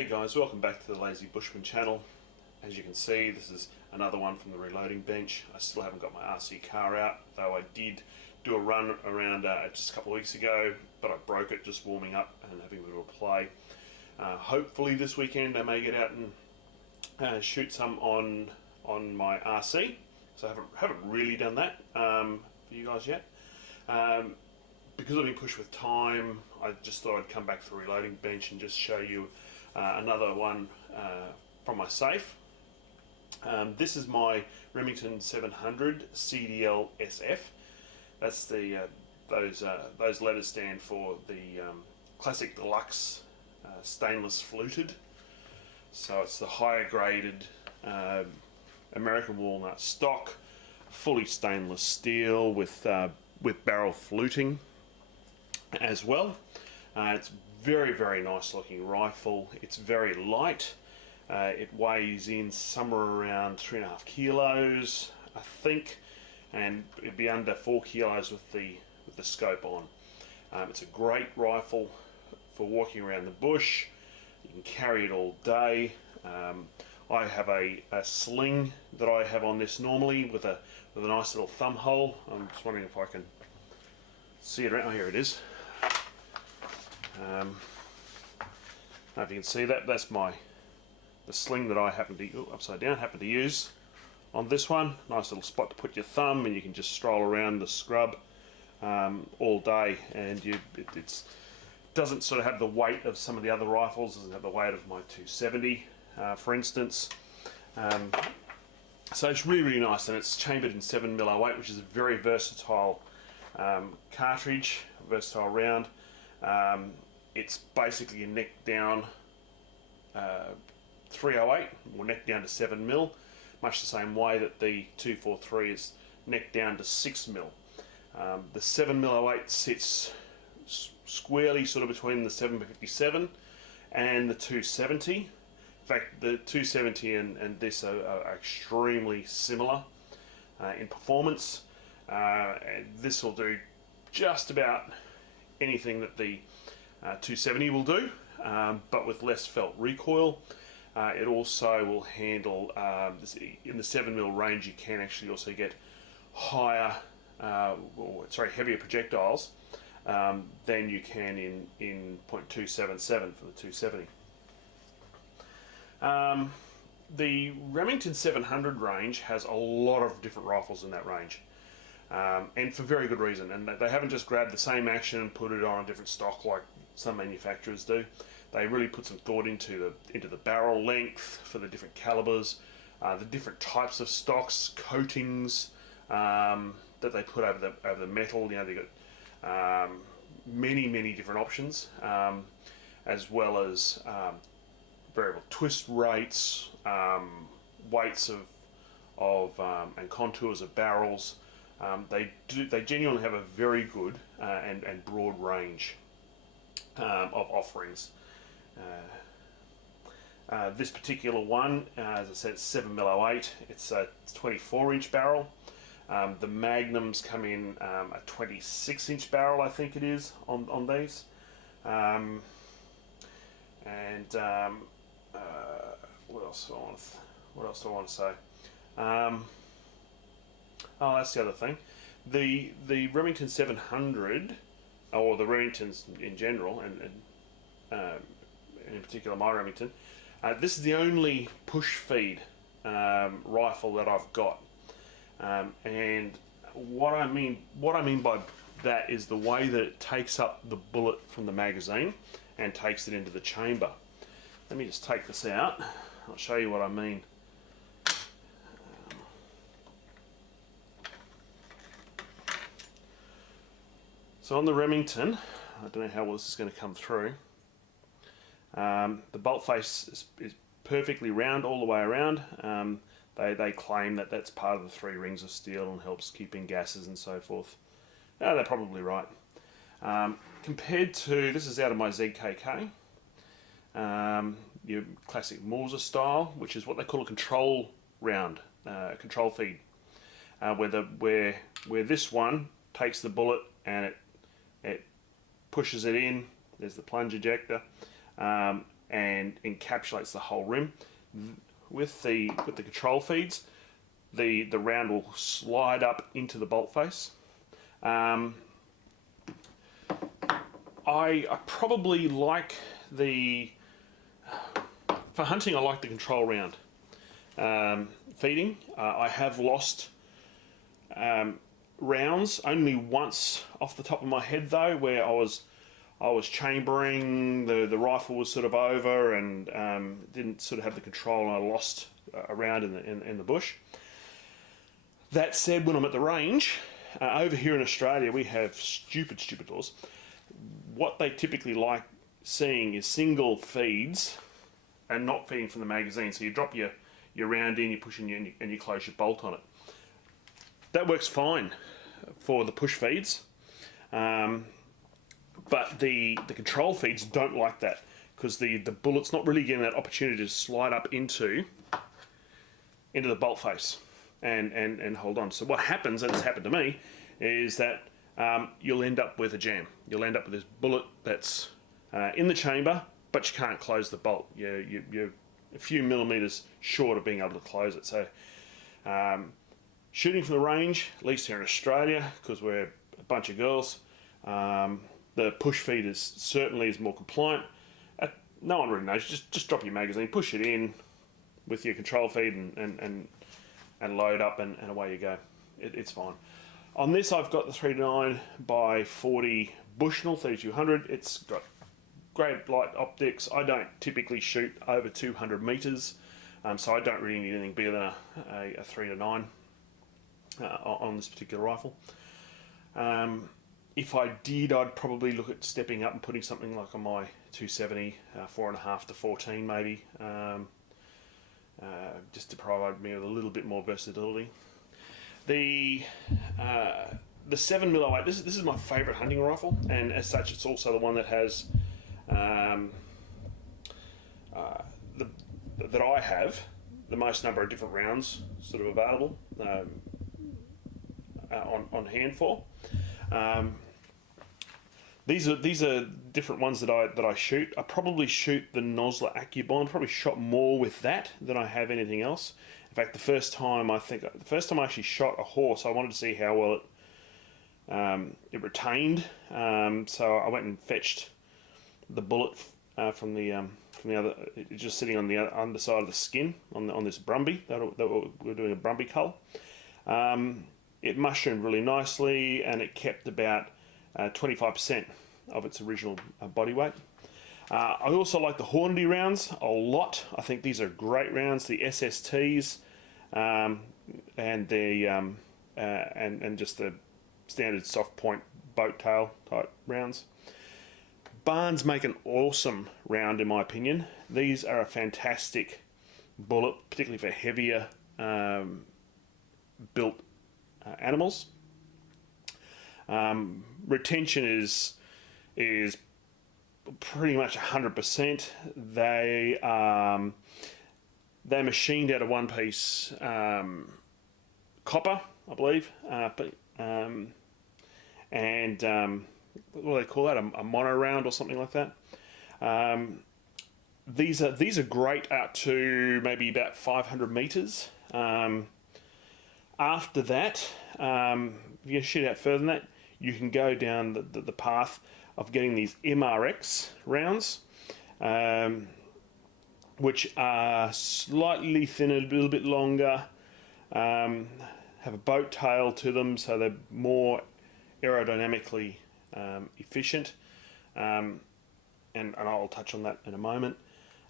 Hey guys, welcome back to the Lazy Bushman channel. As you can see, this is another one from the reloading bench. I still haven't got my RC car out, though I did do a run around just a couple of weeks ago, but I broke it just warming up and having a bit of a play. Hopefully this weekend I may get out and shoot some on my RC. So I haven't really done that for you guys yet. Because I've been pushed with time, I just thought I'd come back to the reloading bench and just show you another one from my safe. This is my Remington 700 CDL SF. That's the those letters stand for the Classic Deluxe stainless fluted. So it's the higher graded American walnut stock, fully stainless steel with barrel fluting as well. It's very nice looking rifle. It's very light. It weighs in somewhere around 3.5 kilos, I think, and it'd be under 4 kilos with the scope on. It's a great rifle for walking around the bush. You can carry it all day. I have a sling that I have on this normally with a nice little thumb hole. I'm just wondering if I can see it around. Oh, here it is. I don't know if you can see that. That's the sling that I happen to use on this one. Nice little spot to put your thumb, and you can just stroll around the scrub all day, and it doesn't sort of have the weight of some of the other rifles. It doesn't have the weight of my 270 for instance. So it's really nice, and it's chambered in 7mm08, which is a very versatile cartridge, versatile round. It's basically a neck down 308, or neck down to 7mm, much the same way that the 243 is neck down to 6mm. The 7mm08 sits squarely sort of between the 757 and the 270. In fact, the 270 and this are extremely similar in performance. This will do just about anything that the 270 will do, but with less felt recoil. It also will handle, in the 7mm range you can actually also get higher, heavier projectiles than you can in .277 for the 270. The Remington 700 range has a lot of different rifles in that range. And for very good reason, and they haven't just grabbed the same action and put it on a different stock like some manufacturers do. They really put some thought into the barrel length for the different calibers, the different types of stocks, coatings that they put over the metal. You know, they got many different options, as well as variable twist rates, weights of and contours of barrels. They genuinely have a very good and broad range of offerings. This particular one, as I said, it's 7mm08. It's a 24-inch barrel. The Magnums come in a 26-inch barrel, I think it is, on these. What else do I want to say? Oh, that's the other thing. The Remington 700, or the Remingtons in general, and in particular my Remington, this is the only push feed rifle that I've got. And what I mean by that is the way that it takes up the bullet from the magazine and takes it into the chamber. Let me just take this out. I'll show you what I mean. So on the Remington, I don't know how well this is going to come through. The bolt face is perfectly round all the way around. They claim that that's part of the 3 rings of steel and helps keep in gases and so forth. They're probably right. Compared to, this is out of my ZKK, your classic Mauser style, which is what they call a control round, control feed, where this one takes the bullet and it pushes it in. There's the plunge ejector, and encapsulates the whole rim. With the control feeds, the round will slide up into the bolt face. I probably like for hunting, I like the control round. Feeding, I have lost rounds only once off the top of my head though, where I was chambering, the rifle was sort of over and didn't sort of have the control, and I lost a round in the bush. That said, when I'm at the range, over here in Australia we have stupid laws. What they typically like seeing is single feeds and not feeding from the magazine. So you drop your round in, you push in, and you close your bolt on it. That works fine for the push feeds, but the control feeds don't like that, because the bullet's not really getting that opportunity to slide up into the bolt face and hold on. So what happens, and it's happened to me, is that you'll end up with a jam. You'll end up with this bullet that's in the chamber, but you can't close the bolt. You're a few millimeters short of being able to close it. So shooting from the range, at least here in Australia, because we're a bunch of girls, the push feed certainly is more compliant. No one really knows. Just drop your magazine, push it in with your control feed, and load up, and away you go. It's fine. On this, I've got the 3-9 by 40 Bushnell 3200. It's got great light optics. I don't typically shoot over 200 meters, so I don't really need anything bigger than a 3-9 on this particular rifle. If I did, I'd probably look at stepping up and putting something like on my 270, 4.5 to 14 maybe, just to provide me with a little bit more versatility. The 7mm 08. This is my favourite hunting rifle, and as such, it's also the one that has that I have the most number of different rounds sort of available on hand for. These are different ones that I shoot. I probably shoot the Nosler AccuBond. Probably shot more with that than I have anything else. In fact, the first time I actually shot a horse, I wanted to see how well it retained. So I went and fetched the bullet from the other, just sitting on the underside of the skin on this Brumby. We're doing a Brumby cull. It mushroomed really nicely, and it kept about 25% of its original body weight. I also like the Hornady rounds a lot. I think these are great rounds. The SSTs and just the standard soft point boat tail type rounds. Barnes make an awesome round in my opinion. These are a fantastic bullet, particularly for heavier built animals. Retention is pretty much 100%. They're machined out of one piece copper, I believe, and what do they call that? A mono round or something like that. These are great out to maybe about 500 meters. After that, if you shoot out further than that, you can go down the path of getting these MRX rounds, which are slightly thinner, a little bit longer, have a boat tail to them, so they're more aerodynamically efficient, and I'll touch on that in a moment.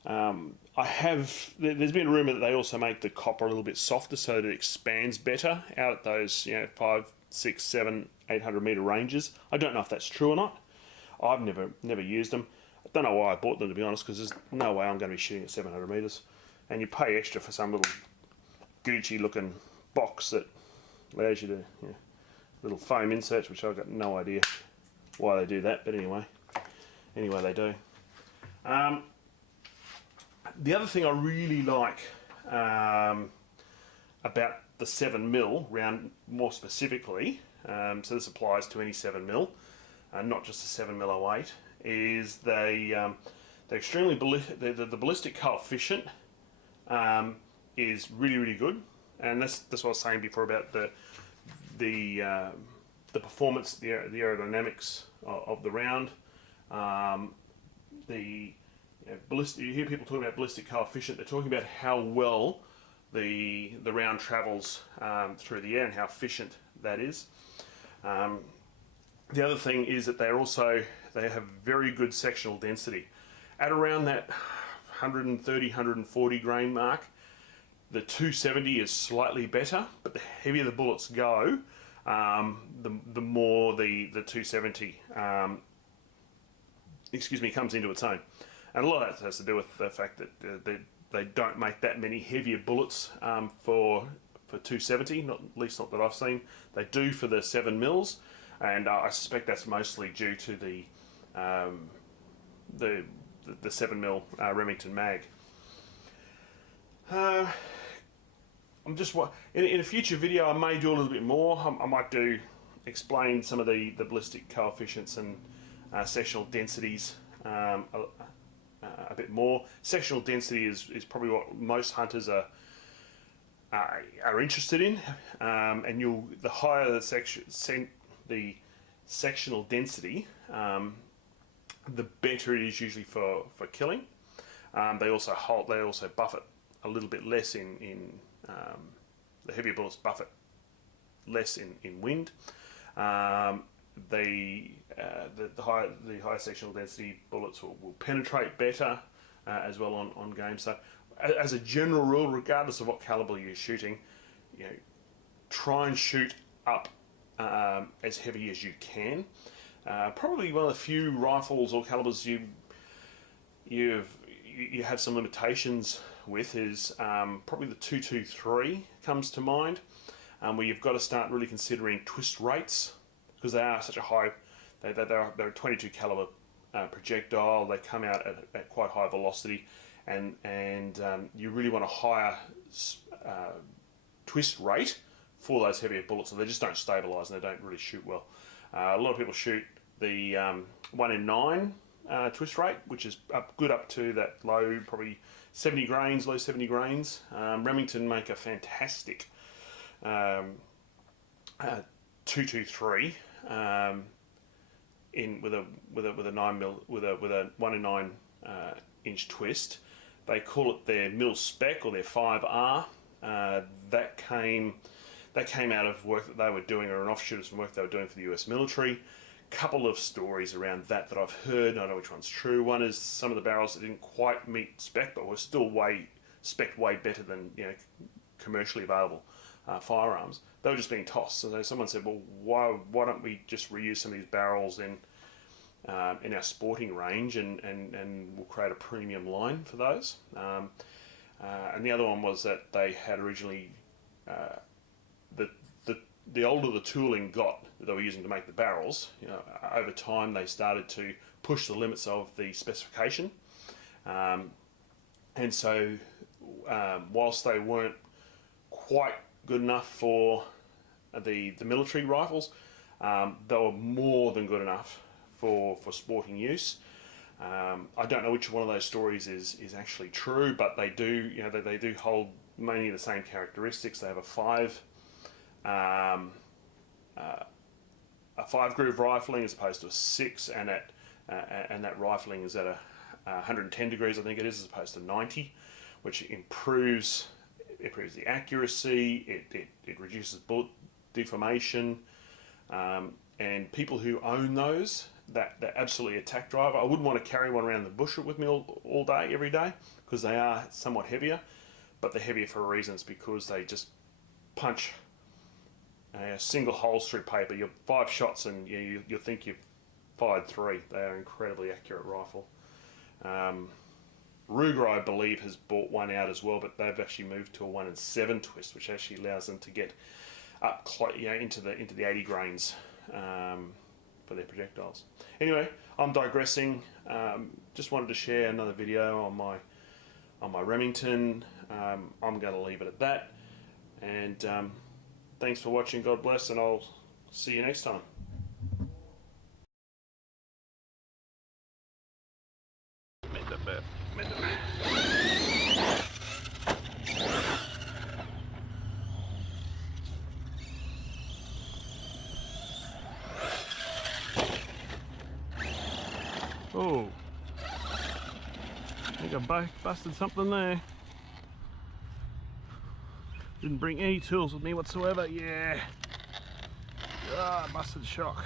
There's been a rumour that they also make the copper a little bit softer so that it expands better out at those 5, 6, 7, 800 metre ranges. I don't know if that's true or not. I've never used them. I don't know why I bought them, to be honest, because there's no way I'm going to be shooting at 700 metres. And you pay extra for some little Gucci looking box that allows you to, little foam inserts, which I've got no idea why they do that, but anyway they do. The other thing I really like about the 7mm round more specifically, so this applies to any 7mm, not just the 7mm 08, is they They're extremely the ballistic coefficient is really good, and that's what I was saying before about the performance, the aerodynamics of the round. Ballistic. You hear people talking about ballistic coefficient. They're talking about how well the round travels through the air and how efficient that is. The other thing is that they have very good sectional density. At around that 130, 140 grain mark, the 270 is slightly better, but the heavier the bullets go, the more the 270 comes into its own. And a lot of that has to do with the fact that they don't make that many heavier bullets for 270, at least not that I've seen. They do for the 7 mils, and I suspect that's mostly due to the 7 mil Remington mag. I'm just in a future video I may do a little bit more. I might explain some of the ballistic coefficients and sectional densities a bit more. Sectional density is probably what most hunters are interested in, and the higher the sectional density, the better it is usually for killing. They also buff it a little bit less in the heavier bullets buff it less in wind. The higher sectional density bullets will penetrate better as well on game. So as a general rule, regardless of what caliber you're shooting, try and shoot up as heavy as you can. Probably one of the few rifles or calibers you have some limitations with is probably the 223 comes to mind, where you've got to start really considering twist rates, because they are such a high. They're a 22 caliber projectile. They come out at quite high velocity, and you really want a higher twist rate for those heavier bullets, so they just don't stabilise and they don't really shoot well. A lot of people shoot the 1 in 9 twist rate, which is good up to that low, probably 70 grains, low 70 grains. Remington make a fantastic 223 with a 9 mil with a 1 in 9 inch twist. They call it their mil spec or their 5R. That came out of work that they were doing, or an offshoot of some work they were doing for the US military. Couple of stories around that I've heard. I don't know which one's true. One is some of the barrels that didn't quite meet spec, but were still way better than commercially available firearms. They were just being tossed. So someone said, well, why don't we just reuse some of these barrels in our sporting range, and we'll create a premium line for those. And the other one was that they had originally the older the tooling got that they were using to make the barrels, over time they started to push the limits of the specification, and so whilst they weren't quite good enough for the military rifles, they were more than good enough for sporting use. I don't know which one of those stories is actually true, but they do they do hold many of the same characteristics. They have a 5 groove rifling as opposed to a 6, and that rifling is at 110 degrees, I think it is, as opposed to 90, which improves the accuracy. It reduces bullet deformation, and people who own those, they're absolutely a tack driver. I wouldn't want to carry one around the bush with me all day, every day, because they are somewhat heavier, but they're heavier for a reason. It's because they just punch single holes through paper. You're 5 shots and you'll think you've fired 3. They are an incredibly accurate rifle. Ruger, I believe, has bought one out as well, but they've actually moved to a 1 in 7 twist, which actually allows them to get up into the 80 grains for their projectiles. Anyway, I'm digressing. Just wanted to share another video on my Remington. I'm going to leave it at that, and thanks for watching. God bless, and I'll see you next time. Remington. Oh, I think I busted something there. Didn't bring any tools with me whatsoever. Yeah. Ah, busted shock.